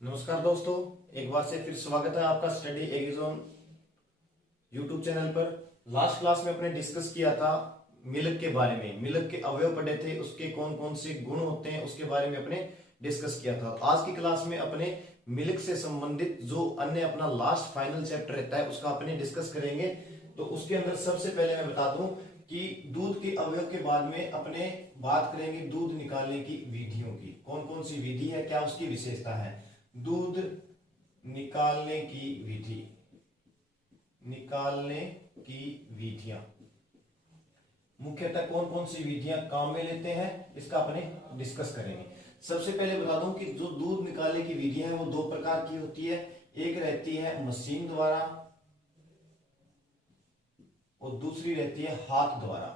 नमस्कार दोस्तों, एक बार से फिर स्वागत है आपका स्टडी एग्जोन यूट्यूब चैनल पर। लास्ट क्लास में अपने डिस्कस किया था मिल्क के बारे में। मिल्क के अवयव पढ़े थे, उसके कौन कौन से गुण होते हैं उसके बारे में अपने डिस्कस किया था। आज की क्लास में अपने मिल्क से संबंधित जो अन्य अपना लास्ट फाइनल चैप्टर रहता है उसका अपने डिस्कस करेंगे। तो उसके अंदर सबसे पहले मैं बता दूं कि दूध के अवयव के बाद में अपने बात करेंगे दूध निकालने की विधियों की। कौन कौन सी विधि है, क्या उसकी विशेषता है। दूध निकालने की विधि, निकालने की विधियां, मुख्यतः कौन कौन सी विधियां काम में लेते हैं इसका अपने डिस्कस करेंगे। सबसे पहले बता दूं कि जो दूध निकालने की विधियां हैं वो दो प्रकार की होती है। एक रहती है मशीन द्वारा और दूसरी रहती है हाथ द्वारा।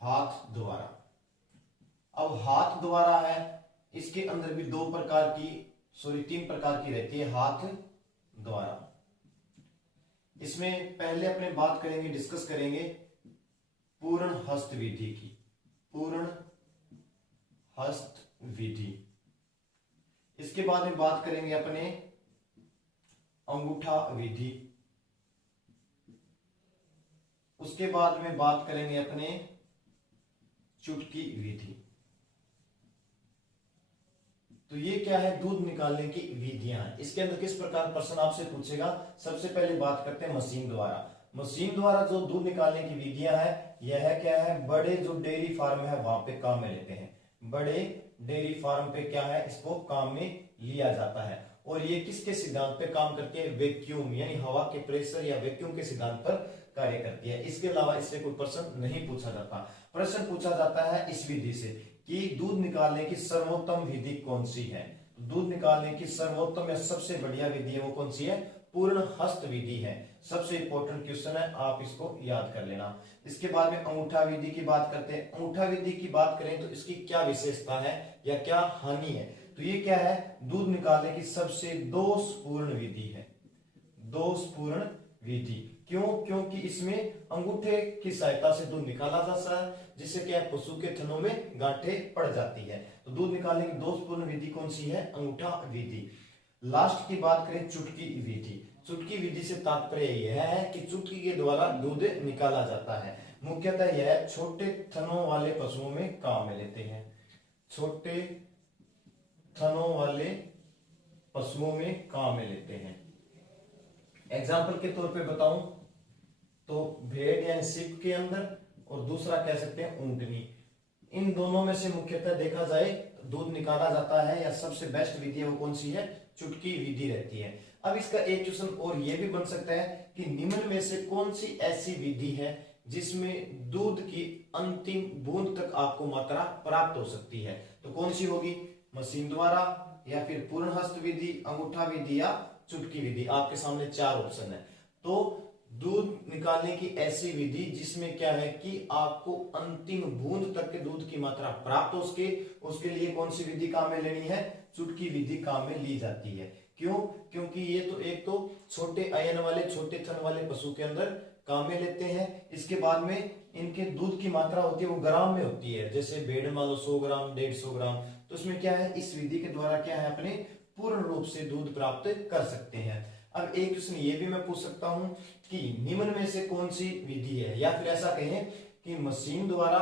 हाथ द्वारा, अब हाथ द्वारा है, इसके अंदर भी दो प्रकार की तीन प्रकार की रहती है हाथ द्वारा। इसमें पहले अपने बात करेंगे, डिस्कस करेंगे पूर्ण हस्त विधि की। पूर्ण हस्त विधि। इसके बाद में बात करेंगे अपने अंगूठा विधि। उसके बाद में बात करेंगे अपने चुटकी विधि। तो ये क्या है, दूध निकालने की विधियां हैं। इसके अंदर किस प्रकार प्रश्न आपसे पूछेगा। सबसे पहले बात करते हैं मशीन द्वारा। मशीन द्वारा जो दूध निकालने की विधियां है, यह क्या है, बड़े जो डेयरी फार्म है वहां पे काम में लेते हैं। बड़े डेयरी फार्म पे क्या है, इसको काम में लिया जाता है। और ये किसके सिद्धांत पे काम करती है, वैक्यूम यानी हवा के प्रेशर या वैक्यूम के सिद्धांत पर कार्य करती है। इसके अलावा इससे कोई प्रश्न नहीं पूछा जाता। प्रश्न पूछा जाता है इस विधि से कि दूध निकालने की सर्वोत्तम विधि कौन सी है। दूध निकालने की सर्वोत्तम या सबसे बढ़िया विधि है वो कौन सी है, पूर्ण हस्त विधि है। सबसे इंपॉर्टेंट क्वेश्चन है, आप इसको याद कर लेना। इसके बाद में अंगूठा विधि की बात करते हैं। अंगूठा विधि की बात करें तो इसकी क्या विशेषता है या क्या हानि है। तो ये क्या है, दूध निकालने की सबसे दोषपूर्ण विधि है। दोषपूर्ण विधि क्यों, क्योंकि इसमें अंगूठे की सहायता से दूध निकाला जाता है, जिससे क्या है, पशु के थनों में गांठें पड़ जाती है। तो दूध निकालने की दोषपूर्ण विधि कौन सी है, अंगूठा विधि। लास्ट की बात करें चुटकी विधि। चुटकी विधि से तात्पर्य यह है कि चुटकी के द्वारा दूध निकाला जाता है। मुख्यतः यह छोटे थनों वाले पशुओं में काम में लेते हैं। छोटे थनों वाले पशुओं में काम में लेते हैं। एग्जाम्पल के तौर पे बताऊं तो भेड़ यानी सिप के अंदर, और दूसरा कह सकते हैं ऊंटनी। इन दोनों में से मुख्यतः देखा जाए दूध निकाला जाता है या सबसे बेस्ट विधि है वो कौन सी है, चुटकी विधि रहती है। अब इसका एक क्वेश्चन और ये भी बन सकता है कि निम्न में से कौन सी ऐसी विधि है जिसमें दूध की अंतिम बूंद तक आपको मात्रा प्राप्त हो सकती है। तो कौन सी होगी, मशीन द्वारा या फिर पूर्ण हस्त विधि, अंगूठा विधि या चुटकी विधि। आपके सामने चार ऑप्शन है। तो दूध निकालने की ऐसी विधि जिसमें क्या है कि आपको अंतिम बूंद तक के दूध की मात्रा प्राप्त हो सके, उसके लिए कौन सी विधि काम में लेनी है, चुटकी विधि काम में ली जाती है। क्यों, क्योंकि ये तो एक तो छोटे आयन वाले, छोटे थन वाले पशु के अंदर काम में लेते हैं। इसके बाद में इनके दूध की मात्रा होती है वो ग्राम में होती है। जैसे भेड़ मान लो 100 ग्राम 150 ग्राम, तो इसमें क्या है, इस विधि के द्वारा क्या है, अपने पूर्ण रूप से दूध प्राप्त कर सकते हैं। अब एक क्वेश्चन ये भी मैं पूछ सकता हूं कि निम्न में से कौन सी विधि है, या फिर ऐसा कहें कि मशीन द्वारा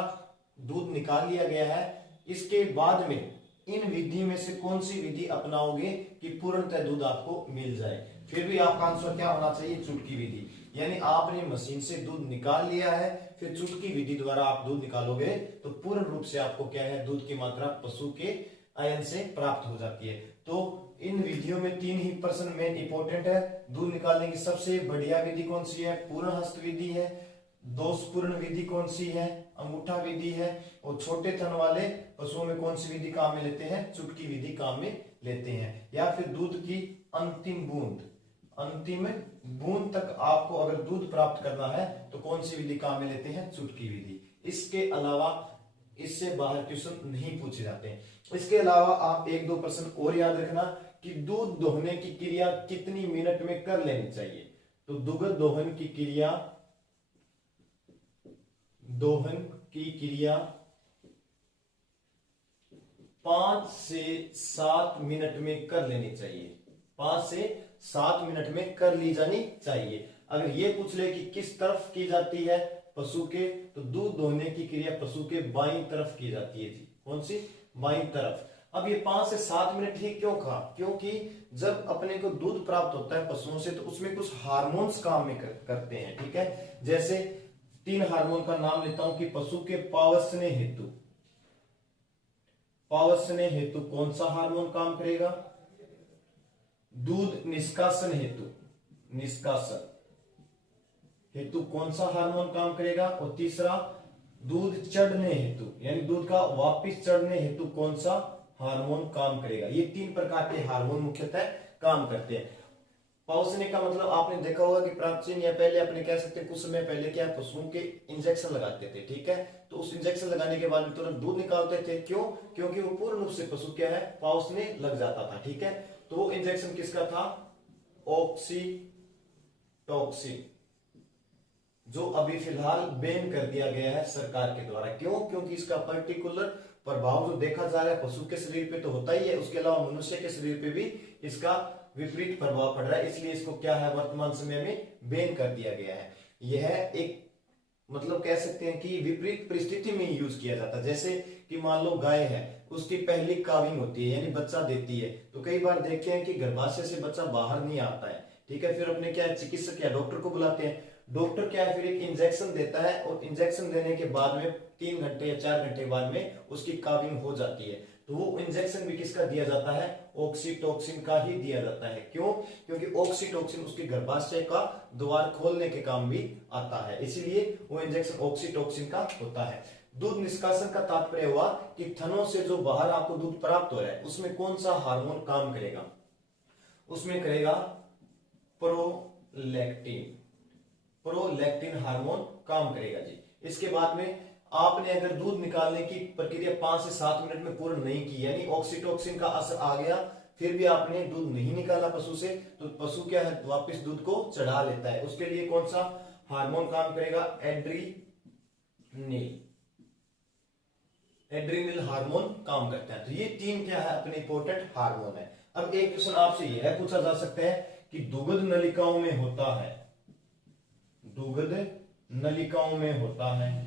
दूध निकाल लिया गया है, इसके बाद में इन विधि में से कौन सी विधि अपनाओगे कि पूर्णतः दूध आपको मिल जाए। फिर भी आपका आंसर क्या होना चाहिए, चुटकी विधि। यानी आपने मशीन से दूध निकाल लिया है, फिर चुटकी विधि द्वारा आप दूध निकालोगे तो पूर्ण रूप से आपको क्या है, दूध की मात्रा पशु के आयन से प्राप्त हो जाती है। तो इन विधियों में तीन ही प्रश्न मेन इंपॉर्टेंट है। दूध निकालने की सबसे बढ़िया विधि कौन सी है, पूर्ण हस्त विधि है। दोषपूर्ण विधि कौन सी है, अंगूठा विधि है। और छोटे थन वाले पशुओं में कौन सी विधि काम में लेते हैं, चुटकी विधि काम में लेते हैं। या फिर दूध की अंतिम बूंद, अंतिम बूंद तक आपको अगर दूध प्राप्त करना है तो कौन सी विधि काम में लेते हैं, चुटकी विधि। इसके अलावा इससे बाहर क्वेश्चन नहीं पूछे जाते हैं। इसके अलावा आप एक दो प्रश्न और याद रखना कि दूध दोहने की क्रिया कितनी मिनट में कर लेनी चाहिए। तो दुग्ध दोहन की क्रिया, दोहन की क्रिया 5 से 7 मिनट में कर लेनी चाहिए। 5 से 7 मिनट में कर ली जानी चाहिए। अगर ये पूछ ले कि किस तरफ की जाती है पशु के, तो दूध दोहने की क्रिया पशु के बाईं तरफ की जाती है जी। कौन सी? बाईं तरफ। अब ये 5 से 7 मिनट ही क्यों कहा? क्योंकि जब अपने को दूध प्राप्त होता है पशुओं से, तो उसमें कुछ हार्मोन्स काम में करते हैं। ठीक है, जैसे 3 हार्मोन का नाम लेता हूं कि पशु के पावसने हेतु, पावसने हेतु कौन सा हार्मोन काम करेगा? दूध निष्कासन हेतु, निष्कासन हेतु कौन सा हार्मोन काम करेगा? और तीसरा, दूध चढ़ने हेतु, यानी दूध का वापिस चढ़ने हेतु कौन सा हार्मोन काम करेगा? ये 3 प्रकार के हार्मोन मुख्यतः काम करते हैं। पावसने का मतलब आपने देखा होगा कि प्राचीन या पहले अपने कह सकते हैं कुछ समय पहले क्या पशुओं के इंजेक्शन लगाते थे। ठीक है, तो उस इंजेक्शन लगाने के बाद भी तुरंत दूध निकालते थे। क्यों? क्योंकि वो पूर्ण रूप से पशु क्या है, पावसने लग जाता था। ठीक है, तो वो इंजेक्शन किसका था? ऑक्सीटोसिन, जो अभी फिलहाल बैन कर दिया गया है सरकार के द्वारा। क्यों? क्योंकि इसका पर्टिकुलर प्रभाव जो देखा जा रहा है पशु के शरीर पे तो होता ही है, उसके अलावा मनुष्य के शरीर पे भी इसका विपरीत प्रभाव पड़ रहा है। इसलिए इसको क्या है, वर्तमान समय में बैन कर दिया गया है। यह एक मतलब कह सकते हैं कि विपरीत परिस्थिति में यूज किया जाता है। जैसे कि मान लो गाय है, उसकी पहली काविंग होती है यानी बच्चा देती है, तो कई बार देखते हैं कि गर्भाशय से बच्चा बाहर नहीं आता है। ठीक है, फिर अपने क्या चिकित्सक या डॉक्टर को बुलाते हैं। डॉक्टर क्या है, फिर एक इंजेक्शन देता है और इंजेक्शन देने के बाद में 3 घंटे या 4 घंटे बाद में उसकी काविंग हो जाती है। तो वो इंजेक्शन भी किसका दिया जाता है? ऑक्सीटोसिन का ही दिया जाता है। क्यों? क्योंकि ऑक्सीटोसिन उसके गर्भाशय का द्वार खोलने के काम भी आता है, इसीलिए वो इंजेक्शन ऑक्सीटोसिन का होता है। दूध निष्कासन का तात्पर्य हुआ कि थनों से जो बाहर आपको दूध प्राप्त हो रहा है उसमें कौन सा हार्मोन काम करेगा? उसमें करेगा प्रोलैक्टिन, प्रोलैक्टिन हार्मोन काम करेगा जी। इसके बाद में आपने अगर दूध निकालने की प्रक्रिया 5 से 7 मिनट में पूर्ण नहीं की, यानी ऑक्सीटोसिन का असर आ गया, फिर भी आपने दूध नहीं निकाला पशु से, तो पशु क्या है, वापस दूध को चढ़ा लेता है। उसके लिए कौन सा हार्मोन काम करेगा? एड्रीनिल, एड्रीनिल हार्मोन काम करता है। तो ये 3 क्या है, अपने इंपॉर्टेंट हार्मोन है। अब एक क्वेश्चन आपसे यह पूछा जा सकता है कि दुग्ध नलिकाओं में होता है, दुग्ध नलिकाओं में होता है,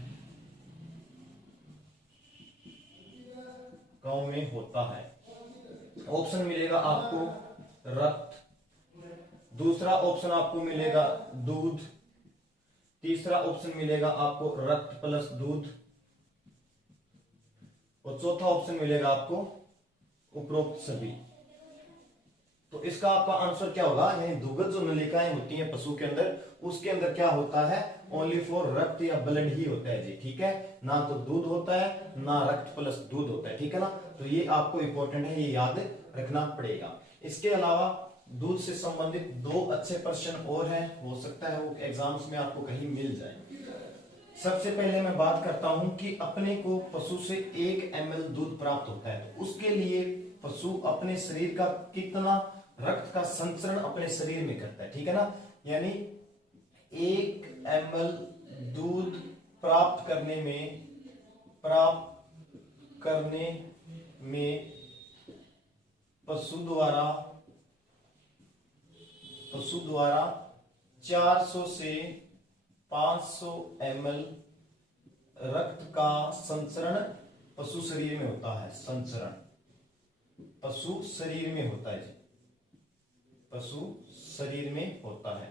गांव में होता है। ऑप्शन मिलेगा आपको रक्त, दूसरा ऑप्शन आपको मिलेगा दूध, तीसरा ऑप्शन मिलेगा आपको रक्त प्लस दूध, और चौथा ऑप्शन मिलेगा आपको उपरोक्त सभी। तो इसका आपका आंसर क्या होगा? यानी दुग्ध जो नलिकाएं होती हैं पशु के अंदर, उसके अंदर क्या होता है? ओनली फॉर रक्त या ब्लड ही होता है जी। ठीक है, ना तो दूध होता है ना रक्त प्लस दूध होता है। ठीक है ना, तो ये आपको इंपॉर्टेंट है, ये याद रखना पड़ेगा। इसके अलावा दूध से संबंधित 2 अच्छे प्रश्न और हैं, हो सकता है वो एग्जाम्स में आपको कहीं मिल जाए। सबसे पहले मैं बात करता हूं कि अपने को पशु से 1 ml दूध प्राप्त होता है, तो उसके लिए पशु अपने शरीर का कितना रक्त का संचरण अपने शरीर में करता है। ठीक है ना, यानी 1 ml दूध प्राप्त करने में पशु द्वारा 400 से 500 ml रक्त का संचरण पशु शरीर में होता है। संचरण पशु शरीर में होता है जी, पशु शरीर में होता है।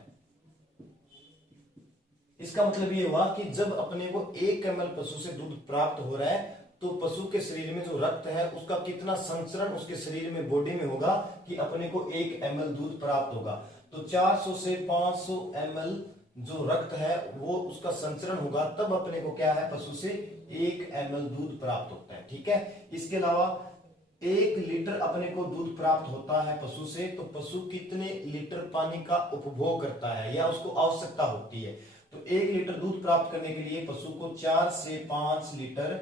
इसका मतलब ये हुआ कि जब अपने को 1 ml पशु से दूध प्राप्त हो रहा है, तो पशु के शरीर में जो रक्त है उसका कितना संचरण उसके शरीर में बॉडी में होगा कि अपने को 1 ml दूध प्राप्त होगा। तो 400 से 500 ml जो रक्त है वो उसका संचरण होगा, तब अपने को क्या है, पशु से 1 ml दूध प्राप्त होता है। ठीक है, इसके अलावा 1 लीटर अपने को दूध प्राप्त होता है पशु से, तो पशु कितने लीटर पानी का उपभोग करता है या उसको आवश्यकता होती है? तो 1 लीटर दूध प्राप्त करने के लिए पशु को 4 से 5 लीटर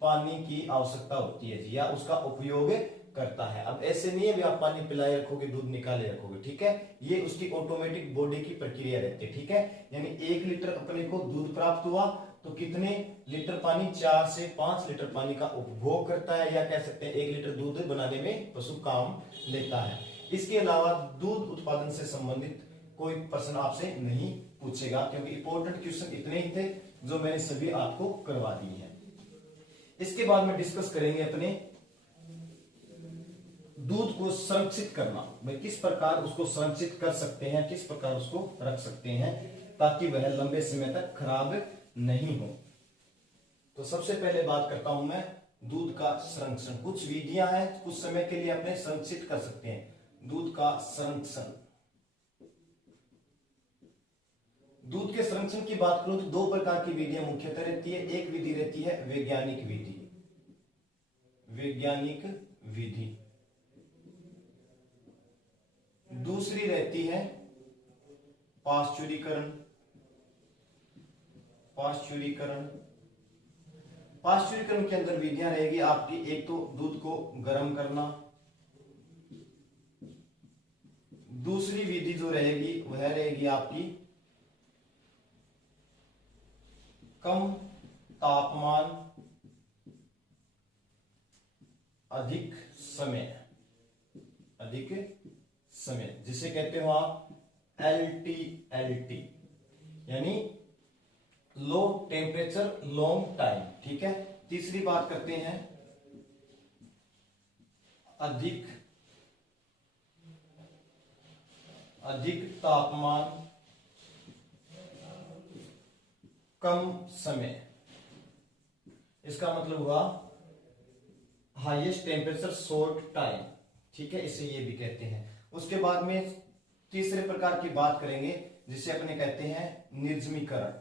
पानी की आवश्यकता होती है जी, या उसका उपयोग करता है। अब ऐसे नहीं है भी आप पानी पिलाए रखोगे दूध निकाले रखोगे। ठीक है, ये उसकी ऑटोमेटिक बॉडी की प्रक्रिया रहती है। ठीक है, यानी 1 लीटर अपने को दूध प्राप्त हुआ तो कितने लीटर पानी, 4 से 5 लीटर पानी का उपभोग करता है, या कह सकते हैं 1 लीटर दूध बनाने में पशु काम लेता है। इसके अलावा दूध उत्पादन से संबंधित कोई प्रश्न आपसे नहीं पूछेगा, क्योंकि इंपॉर्टेंट क्वेश्चन इतने ही थे जो मैंने सभी आपको करवा दिए हैं। इसके बाद में डिस्कस करेंगे अपने दूध को संरक्षित करना, भाई किस प्रकार उसको संरक्षित कर सकते हैं, किस प्रकार उसको रख सकते हैं ताकि वह लंबे समय तक खराब नहीं हो। तो सबसे पहले बात करता हूं मैं दूध का संरक्षण। कुछ विधियां हैं, कुछ समय के लिए अपने संरक्षित कर सकते हैं दूध का संरक्षण। दूध के संरक्षण की बात करूं तो 2 प्रकार की विधियां मुख्यतः रहती है। एक विधि रहती है वैज्ञानिक विधि, वैज्ञानिक विधि। दूसरी रहती है पाश्चुरीकरण, पाश्चुरीकरण। पाश्चुरीकरण के अंदर विधियां रहेगी आपकी, एक तो दूध को गर्म करना, दूसरी विधि जो रहेगी वह रहेगी आपकी कम तापमान अधिक समय, अधिक समय, जिसे कहते हो आप LTLT, यानी लो टेम्परेचर लॉन्ग टाइम। ठीक है। तीसरी बात करते हैं अधिक तापमान कम समय, इसका मतलब हुआ हाईएस्ट टेम्परेचर शॉर्ट टाइम। ठीक है, इसे ये भी कहते हैं। उसके बाद में तीसरे प्रकार की बात करेंगे जिसे अपने कहते हैं निर्जमीकरण,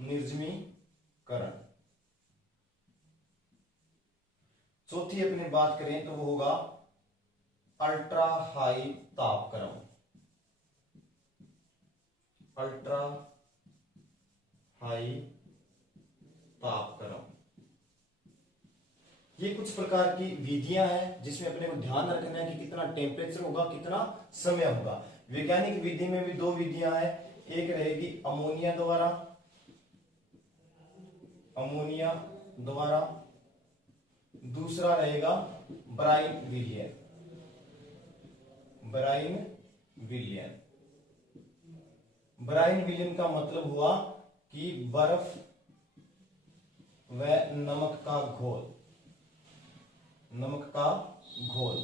निर्जमीकरण। चौथी अपनी बात करें तो वो होगा अल्ट्रा हाई तापक्रम, अल्ट्रा हाई तापक्रम। ये कुछ प्रकार की विधियां हैं जिसमें अपने को ध्यान रखना है कि कितना टेम्परेचर होगा, कितना समय होगा। वैज्ञानिक विधि में भी 2 विधियां हैं, एक रहेगी अमोनिया द्वारा, अमोनिया द्वारा, दूसरा रहेगा ब्राइन विलियन, ब्राइन विलियन। ब्राइन विलियन का मतलब हुआ कि बर्फ व नमक का घोल, नमक का घोल।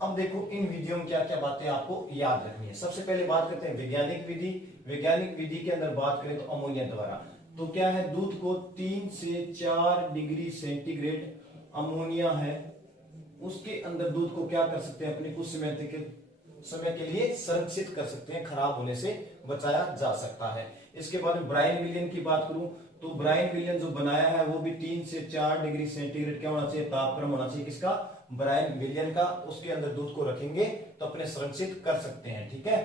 अब देखो इन विधियों में क्या क्या बातें आपको याद रखनी है। सबसे पहले बात करते हैं वैज्ञानिक विधि। वैज्ञानिक विधि के अंदर बात करें तो अमोनिया द्वारा, तो क्या है, दूध को 3 से 4 डिग्री सेंटीग्रेड अमोनिया है, उसके अंदर दूध को क्या कर सकते हैं, अपने कुछ समय के लिए संरक्षित कर सकते हैं, खराब होने से बचाया जा सकता है। इसके बाद में ब्राइन विलियन की बात करूं तो ब्राइन विलियन जो बनाया है वो भी 3 से 4 डिग्री सेंटीग्रेड क्या होना चाहिए, तापक्रम होना चाहिए, किसका, ब्राइन विलियन का। उसके अंदर दूध को रखेंगे तो अपने संरक्षित कर सकते हैं। ठीक है।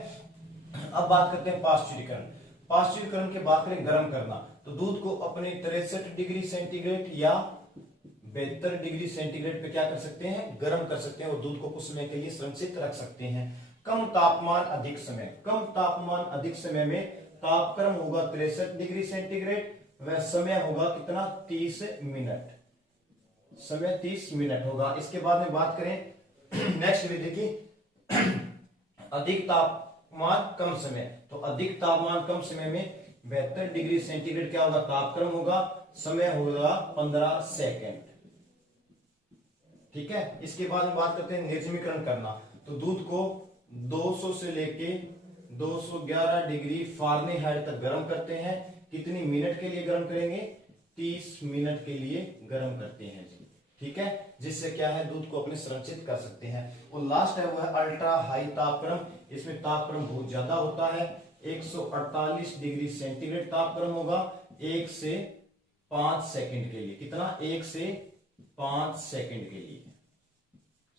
अब बात करते हैं पाश्चुरीकरण। पाश्चुरीकरण के बात करें गर्म करना, तो दूध को अपने 63 डिग्री सेंटीग्रेड या 72 डिग्री सेंटीग्रेड पे क्या कर सकते हैं, गर्म कर सकते हैं और दूध को कुछ समय के लिए संरक्षित रख सकते हैं। कम तापमान अधिक समय, कम तापमान अधिक समय में तापक्रम होगा 63 डिग्री सेंटीग्रेड, वह समय होगा कितना, 30 मिनट, समय 30 मिनट होगा। इसके बाद में बात करें नेक्स्ट विधि की अधिक तापमान कम समय, तो अधिक तापमान कम समय में 72 डिग्री सेंटीग्रेड क्या होगा, तापक्रम होगा, समय होगा 15 सेकेंड। ठीक है। इसके बाद में बात करते हैं निर्जमीकरण करना, तो दूध को 200 से लेके 211 डिग्री फारेनहाइट तक गर्म करते हैं। कितनी मिनट के लिए गर्म करेंगे, 30 मिनट के लिए गर्म करते हैं जी। ठीक है, जिससे क्या है, दूध को अपने संरक्षित कर सकते हैं। और लास्ट है वह अल्ट्रा हाई तापक्रम, इसमें तापक्रम बहुत ज्यादा होता है, 148 डिग्री सेंटीग्रेड तापक्रम होगा 1 से 5 सेकंड के लिए। कितना, 1 से 5 सेकंड के लिए,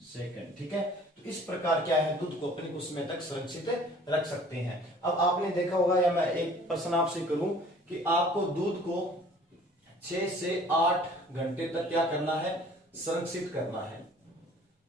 सेकंड। ठीक है। तो इस प्रकार क्या है, दूध को अपने कुछ समय तक सुरक्षित रख सकते हैं। अब आपने देखा होगा, या मैं एक प्रश्न आपसे करूं कि आपको दूध को 6 से 8 घंटे तक क्या करना है, संरक्षित करना है,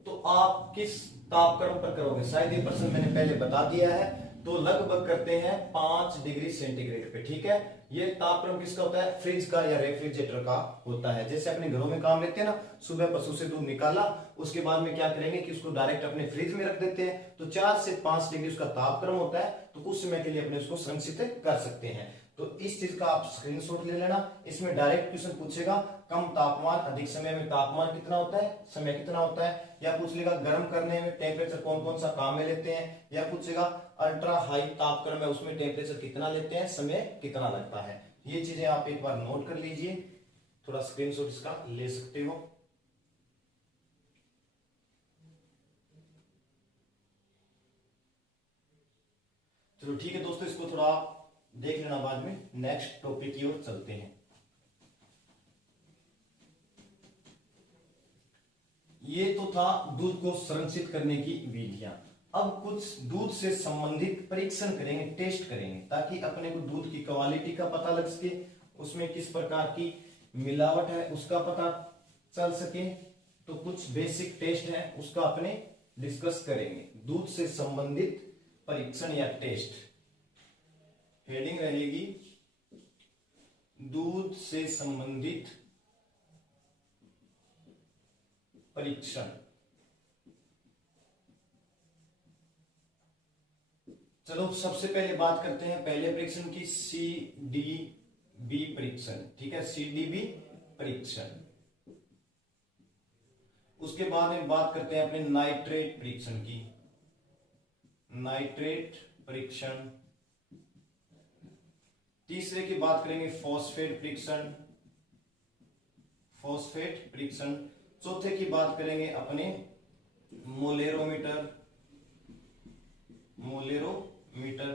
तो आप किस तापक्रम पर करोगे। शायद ये प्रश्न मैंने पहले बता दिया है, तो लगभग करते हैं 5 डिग्री सेंटीग्रेड पे। ठीक है, ये तापक्रम किसका होता है? फ्रिज का या रेफ्रिजरेटर का होता है। जैसे अपने घरों में काम लेते हैं ना, सुबह पशु से दूध निकाला, उसके बाद में क्या करेंगे कि उसको डायरेक्ट अपने फ्रिज में रख देते हैं, तो 4 से 5 डिग्री उसका तापक्रम होता है, तो कुछ समय के लिए अपने उसको संरक्षित कर सकते हैं। तो इस चीज का आप स्क्रीनशॉट ले लेना। इसमें डायरेक्ट क्वेश्चन पूछेगा कम तापमान अधिक समय में तापमान कितना होता है, समय कितना होता है, या पूछ लेगा गर्म करने में टेम्परेचर कौन कौन सा काम में लेते हैं, या पूछेगा अल्ट्रा हाई तापक्रम है उसमें टेम्परेचर कितना लेते हैं, समय कितना लगता है। ये चीजें आप एक बार नोट कर लीजिए, थोड़ा स्क्रीनशॉट इसका ले सकते हो। चलो ठीक है दोस्तों, इसको थोड़ा देख लेना, बाद में नेक्स्ट टॉपिक की ओर चलते हैं। ये तो था दूध को संरक्षित करने की विधियां। अब कुछ दूध से संबंधित परीक्षण करेंगे, टेस्ट करेंगे, ताकि अपने को दूध की क्वालिटी का पता लग सके, उसमें किस प्रकार की मिलावट है उसका पता चल सके। तो कुछ बेसिक टेस्ट है उसका अपने डिस्कस करेंगे। दूध से संबंधित परीक्षण या टेस्ट, हेडिंग रहेगी दूध से संबंधित परीक्षण। चलो सबसे पहले बात करते हैं पहले परीक्षण की, CDB परीक्षण। ठीक है, CDB परीक्षण। उसके बाद में बात करते हैं अपने नाइट्रेट परीक्षण की, नाइट्रेट परीक्षण। तीसरे की बात करेंगे फॉस्फेट परीक्षण, फॉस्फेट परीक्षण। चौथे की बात करेंगे अपने मोलेरोमीटर, मोलेरोमीटर।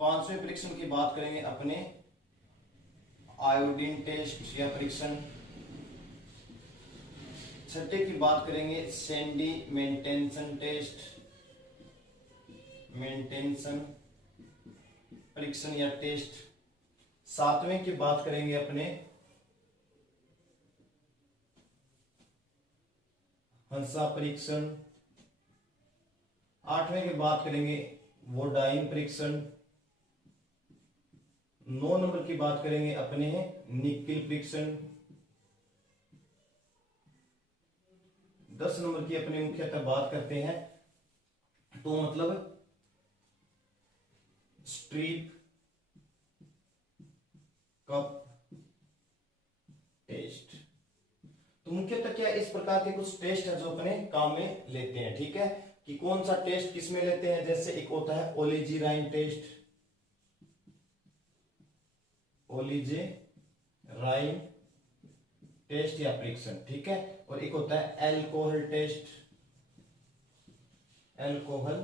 पांचवें परीक्षण की बात करेंगे अपने आयोडीन टेस्ट या परीक्षण। छठे की बात करेंगे सेंडिमेंटेशन टेस्ट, मेंटेंशन परीक्षण या टेस्ट। सातवें की बात करेंगे अपने हंसा परीक्षण। आठवें की बात करेंगे वोडाइन परीक्षण। 9 नंबर की बात करेंगे अपने निकिल परीक्षण। 10 नंबर की अपने मुख्यतः बात करते हैं तो मतलब स्ट्रीप कप टेस्ट। तो मुख्यतः क्या इस प्रकार के कुछ टेस्ट है जो अपने काम में लेते हैं। ठीक है, कि कौन सा टेस्ट किस में लेते हैं। जैसे एक होता है ओलिजीराइन टेस्ट, ओलिजीराइन टेस्ट या परीक्षण। ठीक है, और एक होता है एल्कोहल टेस्ट, एल्कोहल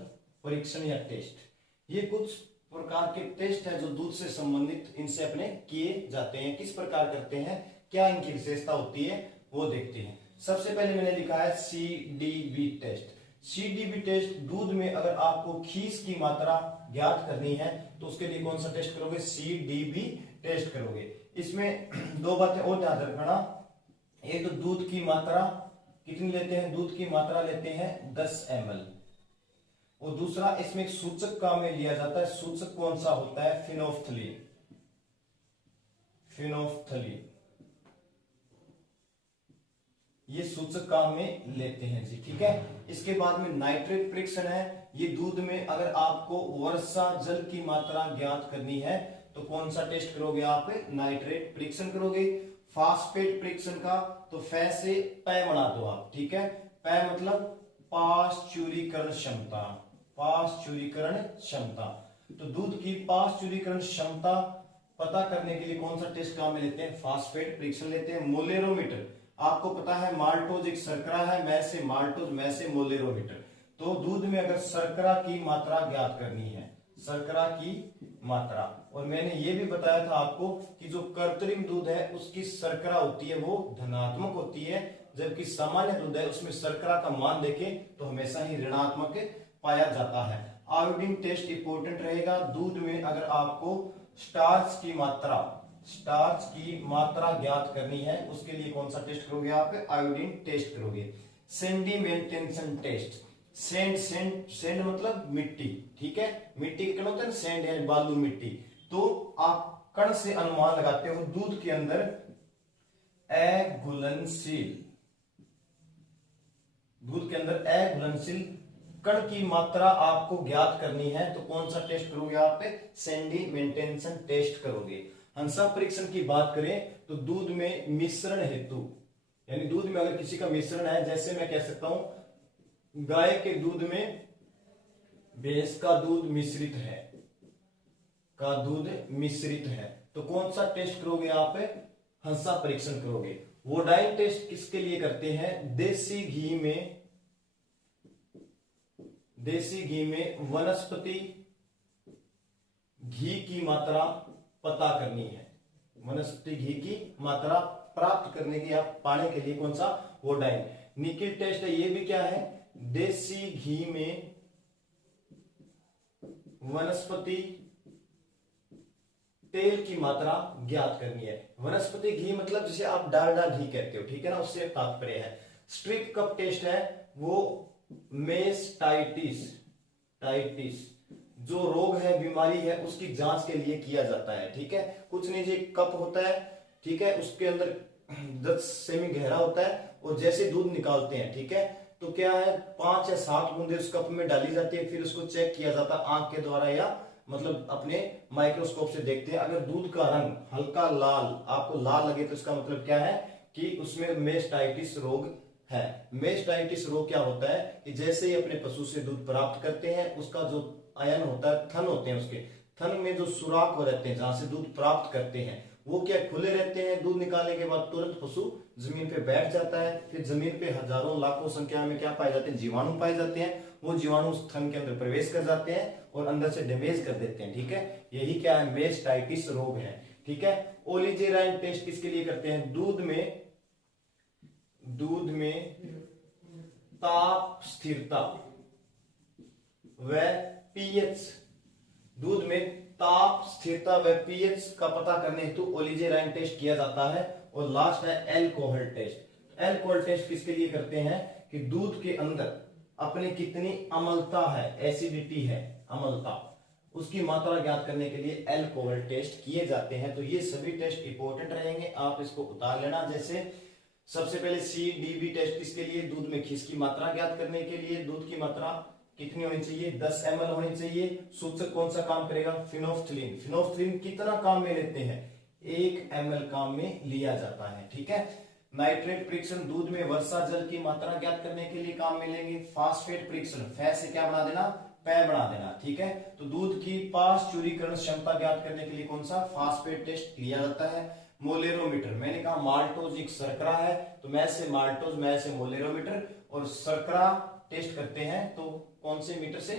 परीक्षण या टेस्ट। ये कुछ प्रकार के टेस्ट है जो दूध से संबंधित इनसे अपने किए जाते हैं। किस प्रकार करते हैं, क्या इनकी विशेषता होती है, वो देखते हैं। सबसे पहले मैंने लिखा है CDB टेस्ट। CDB टेस्ट, दूध में अगर आपको खीस की मात्रा ज्ञात करनी है तो उसके लिए कौन सा टेस्ट करोगे, CDB टेस्ट करोगे। इसमें 2 बातें और ध्यान रखना। एक तो दूध की मात्रा कितनी लेते हैं, दूध की मात्रा लेते हैं 10 ml। और दूसरा इसमें एक सूचक काम में लिया जाता है। सूचक कौन सा होता है, फिनोफ्थलीन, फिनोफ्थलीन। ये सूचक काम में लेते हैं जी। ठीक है, इसके बाद में नाइट्रेट परीक्षण है। ये दूध में अगर आपको वर्षा जल की मात्रा ज्ञात करनी है तो कौन सा टेस्ट करोगे आप, नाइट्रेट परीक्षण करोगे। फास्फेट परीक्षण का तो फै से पै बना दो आप। ठीक है, पै मतलब पाश्चुरीकरण क्षमता, पाश्चुरीकरण क्षमता। तो दूध की पाश्चुरीकरण क्षमता पता करने के लिए कौन सा टेस्ट काम में लेते हैं, फास्फेट परीक्षण लेते हैं। मोलेरोमीटर, आपको पता है माल्टोज एक शर्करा है, मैं से माल्टोज, मैं से मोलेरोमीटर। तो दूध में अगर शर्करा की मात्रा ज्ञात करनी है, शर्करा की मात्रा। और मैंने ये भी बताया था आपको कि जो कृत्रिम दूध है उसकी शर्करा होती है वो धनात्मक होती है, जबकि सामान्य दूध है उसमें शर्करा का मान देखें तो हमेशा ही ऋणात्मक पाया जाता है। आयोडीन टेस्ट इंपॉर्टेंट रहेगा। दूध में अगर आपको स्टार्च की मात्रा, स्टार्च की मात्रा ज्ञात करनी है उसके लिए कौन सा टेस्ट करोगे आप, आयोडीन टेस्ट करोगे। सेंडिमेंटेशन टेस्ट, सेंड सेंड सेंड मतलब मिट्टी, ठीक है, मिट्टी के कण होते हैं ना, सेंड यानी बालू मिट्टी। तो आप कण से अनुमान लगाते हो दूध के अंदर अघुलनशील, दूध के अंदर अघुलनशील कण की मात्रा आपको ज्ञात करनी है। तो कौन सा टेस्ट करोगे आप? सेंडिमेंटेशन टेस्ट करोगे। हंसा परीक्षण की बात करें तो दूध में मिश्रण हेतु, यानी दूध में अगर किसी का मिश्रण है, जैसे मैं कह सकता हूं गाय के दूध में भैंस का दूध मिश्रित है, का दूध मिश्रित है, तो कौन सा टेस्ट करोगे आप? हंसा परीक्षण करोगे। वोडाइन टेस्ट किसके लिए करते हैं? देसी घी में वनस्पति घी की मात्रा पता करनी है, वनस्पति घी की मात्रा प्राप्त करने की आप पाने के लिए कौन सा? वोडाइन। निकिल टेस्ट है, ये भी क्या है? देसी घी में वनस्पति तेल की मात्रा ज्ञात करनी है। वनस्पति घी मतलब जिसे आप डालडा घी कहते हो, ठीक है ना, उससे तात्पर्य है। स्ट्रिप कप टेस्ट है वो मेस्टाइटिस जो रोग है, बीमारी है, उसकी जांच के लिए किया जाता है, ठीक है। कुछ नहीं जी, कप होता है, ठीक है, उसके अंदर 10 सेमी गहरा होता है और जैसे दूध निकालते हैं, ठीक है, तो क्या है 5 या 7 बूंदे उस कप में डाली जाती है, फिर उसको चेक किया जाता है आंख के द्वारा या मतलब अपने माइक्रोस्कोप से देखते हैं। अगर दूध का रंग हल्का लाल, आपको लाल लगे तो इसका मतलब क्या है कि उसमें मेस्टाइटिस रोग है। मेस्टाइटिस रोग क्या होता है कि जैसे ही अपने पशु से दूध प्राप्त करते हैं, उसका जो आयन होता है, थन होते हैं, उसके थन में जो सुराख हो रहते हैं जहां से दूध प्राप्त करते हैं, वो क्या खुले रहते हैं। दूध निकालने के बाद तुरंत पशु जमीन पे बैठ जाता है, फिर जमीन पे हजारों लाखों संख्या में क्या पाए जाते हैं? जीवाणु पाए जाते हैं। वो जीवाणु उस थन के अंदर प्रवेश कर जाते हैं और अंदर से डैमेज कर देते हैं, ठीक है। यही क्या है? मेस्टाइटिस रोग है, ठीक है। ओलिजेराइन टेस्ट किसके लिए करते हैं? दूध में ताप स्थिरता व पीएच, दूध में ताप स्थिरता व पीएच का पता करने हेतु ओलिजेराइन टेस्ट किया जाता है। और लास्ट है एल्कोहल टेस्ट। एल्कोहल टेस्ट किसके लिए करते हैं? कि दूध के अंदर अपने कितनी अम्लता है, एसिडिटी है, अम्लता, उसकी मात्रा ज्ञात करने के लिए एल्कोहल टेस्ट किए जाते हैं। तो ये सभी टेस्ट इंपॉर्टेंट रहेंगे, आप इसको उतार लेना। जैसे सबसे पहले CDB टेस्ट किसके लिए? दूध में खीस की मात्रा ज्ञात करने के लिए। दूध की मात्रा कितनी होनी चाहिए? 10 ml होनी चाहिए। सूचक कौन सा काम करेगा? फिनोफ्थलीन। फिनोफ्थलीन कितना काम में लेते हैं? 1 ml काम में लिया जाता है, ठीक है। नाइट्रेट परीक्षण, दूध में वर्षा जल की मात्रा ज्ञात करने के लिए काम में लेंगे। फास्फेट परीक्षण, फै से क्या बना देना? पै बना देना, ठीक है। तो दूध की पाश्चुरीकरण क्षमता ज्ञात करने के लिए कौन सा? फास्फेट टेस्ट लिया जाता है। मोलेरोमीटर, मैंने कहा माल्टोज एक शर्करा है, तो मैं से माल्टोज, मैं से मोलेरोमीटर, और शर्करा टेस्ट करते हैं तो कौन से मीटर से?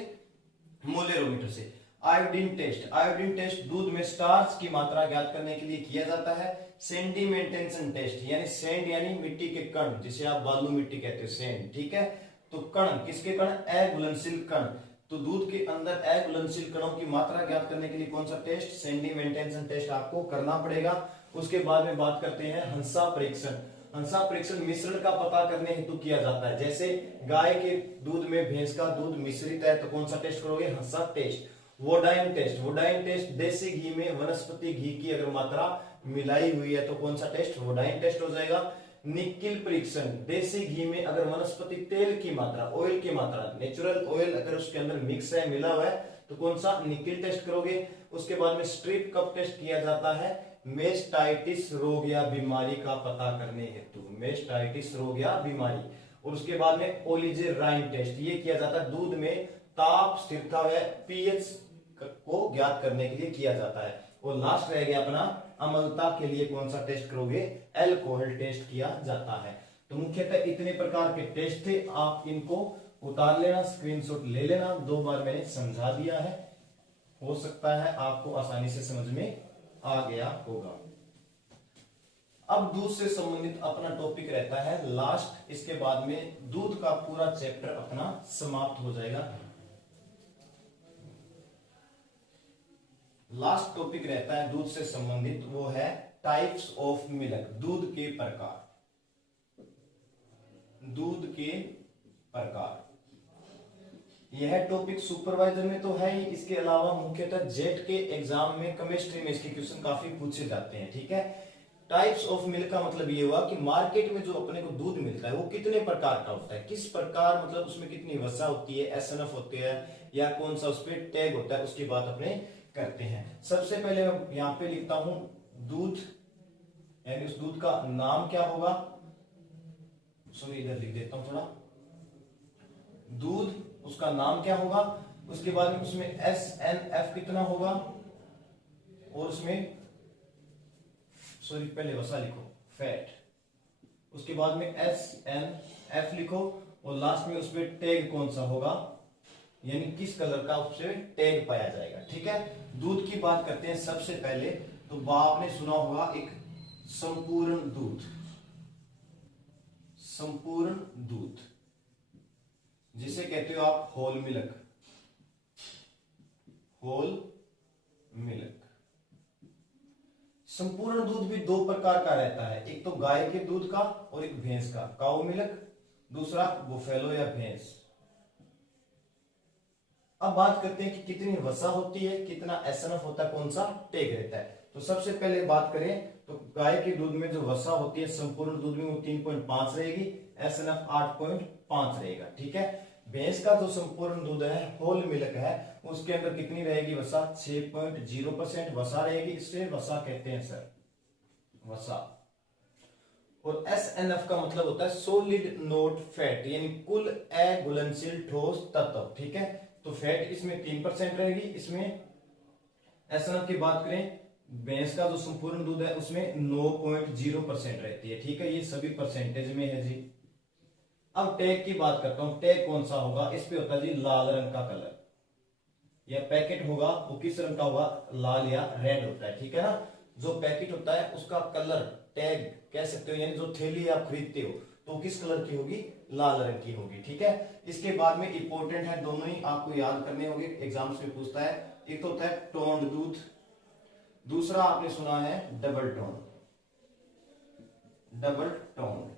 मोलेरोमीटर से। आयोडीन टेस्ट, आयोडीन टेस्ट दूध में स्टार्च की मात्रा ज्ञात करने के लिए किया जाता है। सेंडिमेंटेशन टेस्ट, यानी सेंड यानी मिट्टी के कण, जिसे आप बालू मिट्टी कहते हो, सेंड, ठीक है। तो कण, किसके कण? अघुलनशील कण। तो दूध के अंदर अघुलनशील कणों की मात्रा ज्ञात करने के लिए कौन सा टेस्ट? सेंडिमेंटेशन टेस्ट आपको करना पड़ेगा। उसके बाद में बात करते हैं हंसा परीक्षण। हंसा परीक्षण मिश्रण का पता करने हेतु किया जाता है। जैसे गाय के दूध में भैंस का दूध मिश्रित है, तो कौन सा टेस्ट करोगे? हंसा टेस्ट। वोडाइन टेस्ट, वोडाइन टेस्ट देसी घी में वनस्पति घी की अगर मात्रा मिलाई हुई है तो कौन सा टेस्ट? वोडाइन टेस्ट हो जाएगा। निकिल परीक्षण, देसी घी में अगर वनस्पति तेल की मात्रा, ऑयल की मात्रा, नेचुरल ऑयल अगर उसके अंदर मिक्स है, मिला हुआ है, तो कौन सा? निकिल टेस्ट करोगे। उसके बाद में स्ट्रिप कप टेस्ट किया जाता है मेस्टाइटिस रोग या बीमारी का पता करने हेतु, मेस्टाइटिस रोग या बीमारी। और उसके बाद में ओलिजेराइन टेस्ट, ये किया जाता है दूध में ताप स्थिरता व पीएच को ज्ञात करने के लिए किया जाता है। और लास्ट रह गया अपना अम्लता के लिए कौन सा टेस्ट करोगे? एल्कोहल टेस्ट किया जाता है। तो मुख्यतः इतने प्रकार के टेस्ट थे, आप इनको उतार लेना, स्क्रीनशॉट ले लेना। 2 बार मैंने समझा दिया है, हो सकता है आपको आसानी से समझ में आ गया होगा। अब दूध से संबंधित अपना टॉपिक रहता है लास्ट, इसके बाद में दूध का पूरा चैप्टर अपना समाप्त हो जाएगा। लास्ट टॉपिक रहता है दूध से संबंधित, वो है टाइप्स ऑफ मिल्क, दूध के प्रकार, दूध के प्रकार। यह टॉपिक सुपरवाइजर में तो है ही, इसके अलावा मुख्यतः जेट के एग्जाम में केमिस्ट्री में इसके क्वेश्चन काफी पूछे जाते हैं। ठीक है, टाइप्स ऑफ मिल्क का मतलब ये हुआ कि मार्केट में जो अपने को दूध मिलता है वो कितने प्रकार का होता है, किस प्रकार, मतलब उसमें कितनी वसा होती है, एसएनएफ होती है या कौन सा उस पर टैग होता है, उसकी बात अपने करते हैं। सबसे पहले मैं यहाँ पे लिखता हूं दूध, यानी उस दूध का नाम क्या होगा, सॉरी इधर लिख देता हूं थोड़ा, दूध उसका नाम क्या होगा, उसके बाद में उसमें एसएनएफ कितना होगा, और उसमें सॉरी पहले वसा लिखो फैट, उसके बाद में एसएनएफ लिखो, और लास्ट में उसमें टैग कौन सा होगा, यानी किस कलर का उससे टैग पाया जाएगा। ठीक है, दूध की बात करते हैं सबसे पहले। तो आपने सुना होगा एक संपूर्ण दूध, संपूर्ण दूध जिसे कहते हो आप होल मिल्क, होल मिल्क। संपूर्ण दूध भी दो प्रकार का रहता है, एक तो गाय के दूध का और एक भैंस का, काऊ मिल्क, दूसरा बुफेलो या भैंस। अब बात करते हैं कि कितनी वसा होती है, कितना एसएनएफ होता है, कौन सा टैग रहता है। तो सबसे पहले बात करें तो गाय के दूध में जो वसा होती है संपूर्ण दूध में वो 3.5 रहेगी, एसएनएफ 8.5 रहेगा। ठीक है, भैंस का जो संपूर्ण दूध है होल मिल्क है, उसके अंदर कितनी रहेगी वसा, 6.0% वसा रहेगी, इससे वसा कहते हैं सर वसा। और एसएनएफ का मतलब होता है सॉलिड नोट फैट, यानी कुल अघुलनशील ठोस तत्व। ठीक है, तो फैट इसमें 3% रहेगी। इसमें एसएनएफ की बात करें, भैंस का जो संपूर्ण दूध है उसमें 9.0% रहती है। ठीक है, ये सभी परसेंटेज में है जी। अब टैग की बात करता हूं, टैग कौन सा होगा, इस पे होता है जी लाल रंग का कलर, या पैकेट होगा वो किस रंग का होगा, लाल या रेड होता है। ठीक है ना, जो पैकेट होता है उसका कलर टैग कह सकते हो, यानी जो थैली आप खरीदते हो तो किस कलर की होगी, लाल रंग की होगी। ठीक है, इसके बाद में इंपॉर्टेंट है, दोनों ही आपको याद करने होंगे, एग्जाम्स में पूछता है। एक तो होता है टोन्ड दूध, दूसरा आपने सुना है डबल टोन, डबल टोन।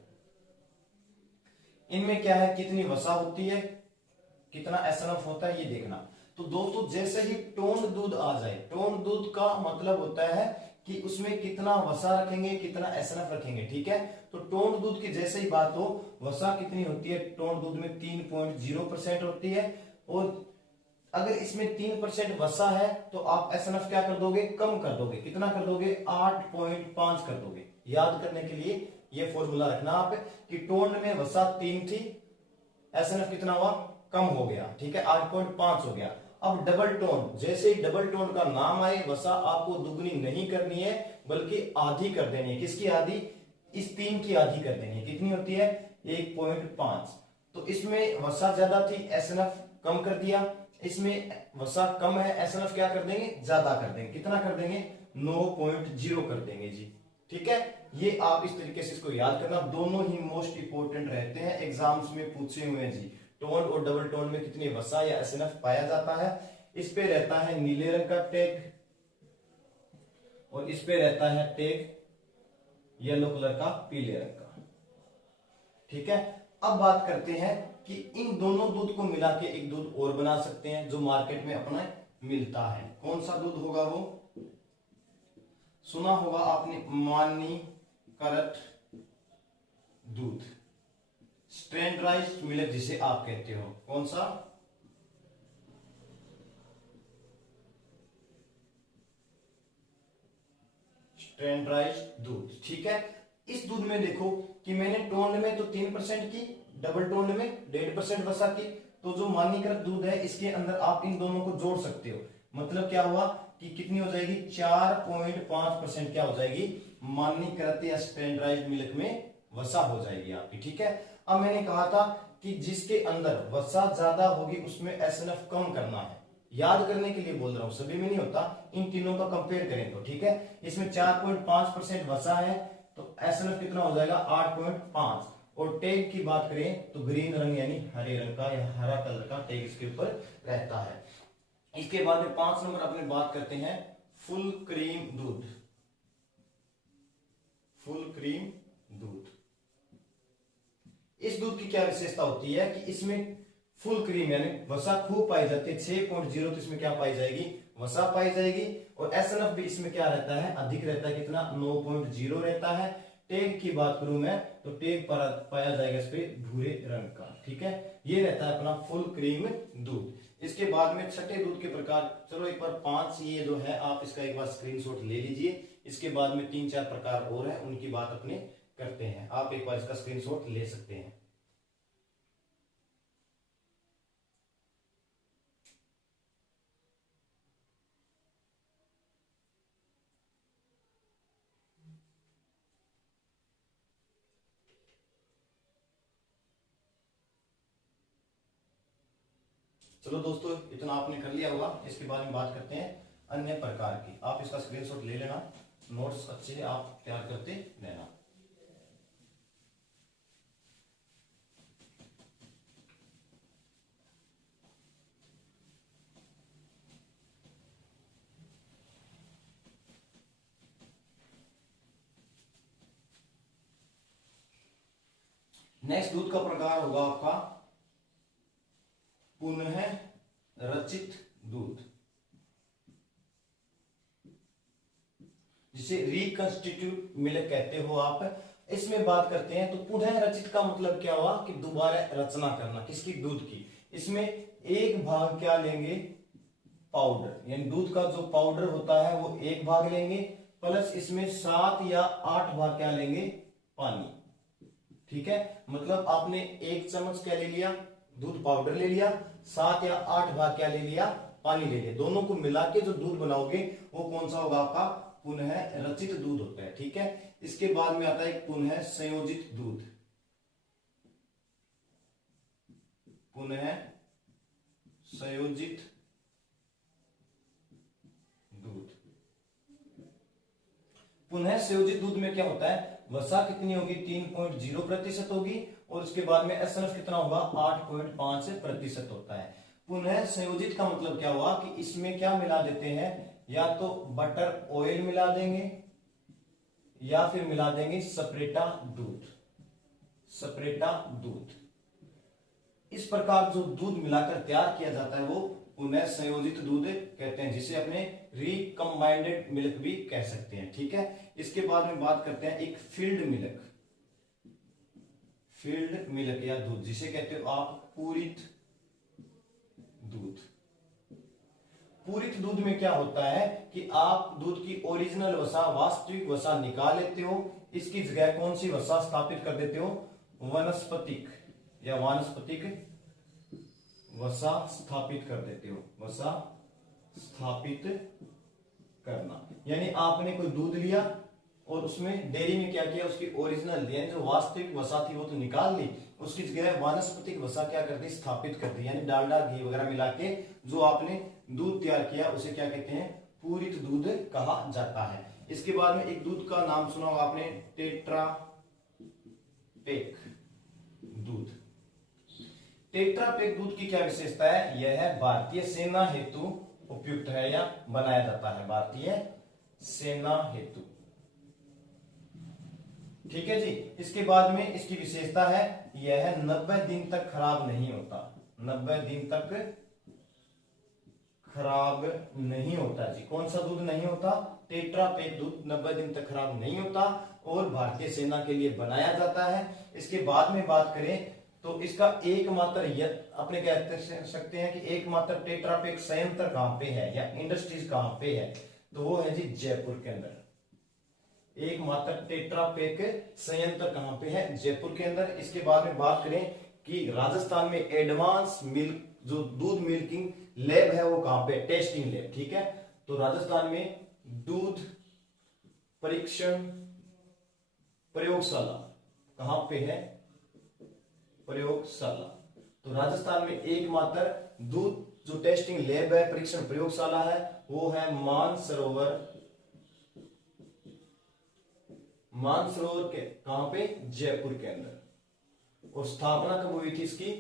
इनमें क्या है, कितनी वसा होती है, कितना एसएनएफ होता है, ये देखना। तो दोस्तों जैसे ही टोन दूध आ जाए, टोन दूध का मतलब होता है कि उसमें कितना वसा रखेंगे, कितना एसएनएफ रखेंगे। ठीक है, तो टोन दूध की जैसे ही बात हो, वसा कितनी होती है, टोन दूध में 3.0% होती है। और अगर इसमें 3% वसा है तो आप एसएनएफ क्या कर दोगे, कम कर दोगे, कितना कर दोगे, 8.5 कर दोगे। याद करने के लिए ये फॉर्मूला रखना आप कि टोन में वसा 3 थी, एसएनएफ कितना हुआ, कम हो गया। ठीक है, 8.5 हो गया। अब डबल टोन, जैसे ही डबल टोन का नाम आए, वसा आपको दुगनी नहीं करनी है बल्कि आधी कर देनी है। किसकी आधी, इस 3 की आधी कर देनी है। कितनी होती है, 1.5। तो इसमें वसा ज्यादा थी, एसएनएफ कम कर दिया। इसमें वसा कम है, एसएनएफ क्या कर देंगे, ज्यादा कर देंगे। कितना कर देंगे, 9.0 कर देंगे जी। ठीक है, ये आप इस तरीके से इसको याद करना, दोनों ही मोस्ट इंपोर्टेंट रहते हैं, एग्जाम्स में पूछे हुए हैं जी। टोन और डबल टोन में कितनी वसा या एसएनएफ पाया जाता है, इस पे रहता है नीले रंग का टैग, और इस पे रहता है टैग येलो कलर का, पीले रंग का। ठीक है, अब बात करते हैं कि इन दोनों दूध को मिला के एक दूध और बना सकते हैं जो मार्केट में अपना मिलता है। कौन सा दूध होगा वो, सुना होगा आपने मानीकरत दूध, स्टैंडर्डाइज्ड मिल्क जिसे आप कहते हो। कौन सा, स्टैंडर्डाइज्ड दूध। ठीक है, इस दूध में देखो कि मैंने टोन में तो 3% की, डबल टोन में 1.5% वसा की। तो जो मानीकृत दूध है इसके अंदर आप इन दोनों को जोड़ सकते हो। मतलब क्या हुआ कि कितनी हो जाएगी, 4.5% क्या हो जाएगी, मानीकृत या स्टैंडर्डाइज्ड मिल्क में वसा हो जाएगी आपकी। ठीक है, अब मैंने कहा था कि जिसके अंदर वसा ज्यादा होगी उसमें एसएनएफ कम करना है। याद करने के लिए बोल रहा हूं, सभी में नहीं होता, इन तीनों का कंपेयर करें तो। ठीक है, इसमें 4.5% वसा है तो एसएनएफ कितना हो जाएगा, 8.5। और टैग की बात करें तो ग्रीन रंग यानी हरे रंग का या हरा कलर का टैग इसके ऊपर रहता है। इसके बाद में 5 नंबर अपने बात करते हैं फुल क्रीम दूध, फुल क्रीम दूध। इस दूध की क्या विशेषता होती है कि इसमें फुल क्रीम यानी वसा खूब पाई जाती है 6.0, तो इसमें क्या पाई जाएगी, वसा पाई जाएगी। और एसएनएफ भी इसमें क्या रहता है, अधिक रहता है, कितना 9.0 रहता है। टेग की बात करूं मैं तो टेग पर पाया जाएगा इस पे भूरे रंग का, ठीक है। ये रहता है अपना फुल क्रीम दूध। इसके बाद में छठे दूध के प्रकार, चलो एक बार 5 ये जो है आप इसका एक बार स्क्रीनशॉट ले लीजिए। इसके बाद में 3-4 प्रकार और है, उनकी बात अपने करते हैं। आप एक बार इसका स्क्रीनशॉट ले सकते हैं। चलो दोस्तों, इतना आपने कर लिया होगा। इसके बारे में बात करते हैं अन्य प्रकार की। आप इसका स्क्रीनशॉट ले लेना, नोट्स अच्छे आप तैयार करते रहना। नेक्स्ट दूध का प्रकार होगा आपका पुनः रचित दूध, जिसे रिकंस्टिट्यूट मिल्क कहते हो आप। इसमें बात करते हैं तो पुनः रचित का मतलब क्या हुआ कि दोबारा रचना करना, किसकी, दूध की। इसमें एक भाग क्या लेंगे, पाउडर, यानी दूध का जो पाउडर होता है वो एक भाग लेंगे, प्लस इसमें 7 या 8 भाग क्या लेंगे, पानी, ठीक है। मतलब आपने 1 चम्मच क्या ले लिया, दूध पाउडर ले लिया, 7 या 8 भाग क्या ले लिया, पानी ले लिया। दोनों को मिला के जो दूध बनाओगे वो कौन सा होगा, आपका पुनः रचित दूध होता है, ठीक है। इसके बाद में आता है पुनः संयोजित दूध, पुनः संयोजित दूध। पुनः संयोजित दूध में क्या होता है, वसा कितनी होगी, 3.0% होगी, और उसके बाद में एसएनएफ कितना होगा, 8.5% होता है। पुनः संयोजित का मतलब क्या हुआ कि इसमें क्या मिला देते हैं, या तो बटर ऑयल मिला देंगे या फिर मिला देंगे सपरेटा दूध, सपरेटा दूध। इस प्रकार जो दूध मिलाकर तैयार किया जाता है वो पुनः संयोजित दूध कहते हैं, जिसे अपने रिकम्बाइंडेड मिल्क भी कह सकते हैं, ठीक है। इसके बाद में बात करते हैं एक फील्ड मिल्क, फील्ड मिल्क या दूध, जिसे कहते हो आप पूरित दूध। पूरित दूध में क्या होता है कि आप दूध की ओरिजिनल वसा, वास्तविक वसा निकाल लेते हो, इसकी जगह कौन सी वसा स्थापित कर देते हो, वनस्पतिक या वानस्पतिक वसा स्थापित कर देते हो, वसा स्थापित करना। यानी आपने कोई दूध लिया और उसमें डेयरी में क्या किया, उसकी ओरिजिनल यानी जो वास्तविक वसा थी वो तो निकाल ली, उसकी जगह वानस्पतिक वसा क्या कर दी, स्थापित कर दी। यानी डालडा, घी वगैरह मिला के जो आपने दूध तैयार किया उसे क्या कहते हैं, पूरित दूध कहा जाता है। इसके बाद में एक दूध का नाम सुना होगा आपने, टेट्रा पैक दूध। टेट्रा पैक दूध की क्या विशेषता है, यह है भारतीय सेना हेतु उपयुक्त है या बनाया जाता है, भारतीय सेना हेतु, ठीक है जी। इसके बाद में इसकी विशेषता है, यह 90 दिन तक खराब नहीं होता, 90 दिन तक खराब नहीं होता जी। कौन सा दूध नहीं होता, टेट्रा पैक दूध 90 दिन तक खराब नहीं होता और भारतीय सेना के लिए बनाया जाता है। इसके बाद में बात करें तो इसका एकमात्र अपने कह सकते हैं कि एकमात्र टेट्रा पैक संयंत्र कहां पे है या इंडस्ट्रीज कहां पे है, तो वो है जी जयपुर के अंदर। एकमात्र टेट्रा पैक संयंत्र कहां पे है, जयपुर के अंदर। इसके बाद में बात करें कि राजस्थान में एडवांस मिल्क जो दूध मिल्किंग लैब है वो कहां पे, टेस्टिंग लैब, ठीक है। तो राजस्थान में दूध परीक्षण प्रयोगशाला कहां पे है, प्रयोगशाला। तो राजस्थान में एकमात्र दूध जो टेस्टिंग लैब है, परीक्षण प्रयोगशाला है, वो है मानसरोवर। मानसरोवर के कहां पे, जयपुर के अंदर। और स्थापना कब हुई थी इसकी,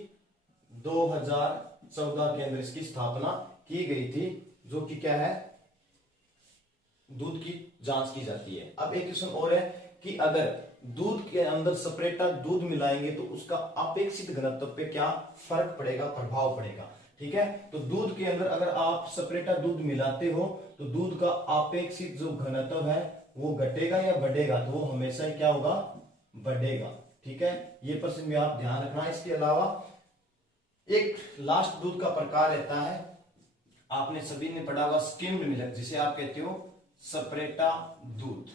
2014 के अंदर इसकी स्थापना की गई थी, जो कि क्या है, दूध की जांच की जाती है। अब एक क्वेश्चन और है कि अगर दूध के अंदर सपरेटा दूध मिलाएंगे तो उसका अपेक्षित घनत्व पे क्या फर्क पड़ेगा, प्रभाव पड़ेगा। ठीक है, तो दूध के अंदर अगर आप सपरेटा दूध मिलाते हो तो दूध का अपेक्षित जो घनत्व है वो घटेगा या बढ़ेगा, तो वो हमेशा क्या होगा, बढ़ेगा। ठीक है, ये प्रश्न में आप ध्यान रखना। इसके अलावा एक लास्ट दूध का प्रकार रहता है, आपने सभी ने पढ़ा होगा स्किम्ड मिल्क, जिसे आप कहते हो सपरेटा दूध।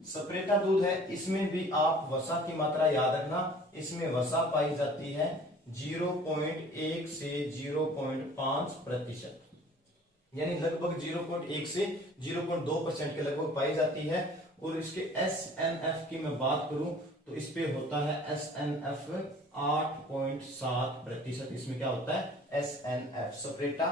सपरेटा दूध है, इसमें भी आप वसा की मात्रा याद रखना, इसमें वसा पाई जाती है 0.1 से 0.5%, यानी लगभग 0.1 से 0.2% के लगभग पाई जाती है। और इसके SNF की मैं बात करूं तो इस पे होता है SNF 8.7%, इसमें क्या होता है SNF, सपरेटा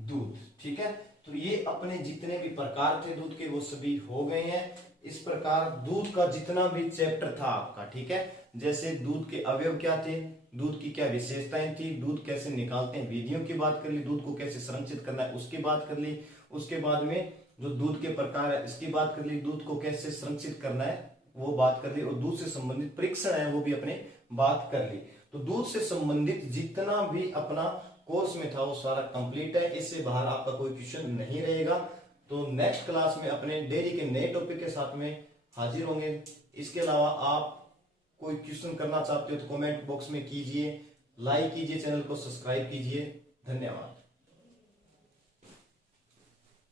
दूध। ठीक है, तो ये अपने जितने भी प्रकार थे दूध के वो सभी हो गए हैं। इस प्रकार दूध का जितना भी चैप्टर था आपका, ठीक है, जैसे दूध के अवयव क्या थे, दूध की क्या विशेषताएं थी, दूध कैसे निकालते हैं, विधियों की बात कर ली, दूध को कैसे संरक्षित करना है उसकी बात कर ली, उसके बाद में जो दूध के प्रकार है इसकी बात कर ली, दूध को कैसे संरक्षित करना है वो बात कर ली, और दूध से संबंधित परीक्षण है वो भी अपने बात कर ली। तो दूध से संबंधित जितना भी अपना कोर्स में था वो सारा कंप्लीट है, इससे बाहर आपका कोई क्वेश्चन नहीं रहेगा। तो नेक्स्ट क्लास में अपने डेयरी के नए टॉपिक के साथ में हाजिर होंगे। इसके अलावा आप कोई क्वेश्चन करना चाहते हो तो कमेंट बॉक्स में कीजिए, लाइक कीजिए, चैनल को सब्सक्राइब कीजिए। धन्यवाद।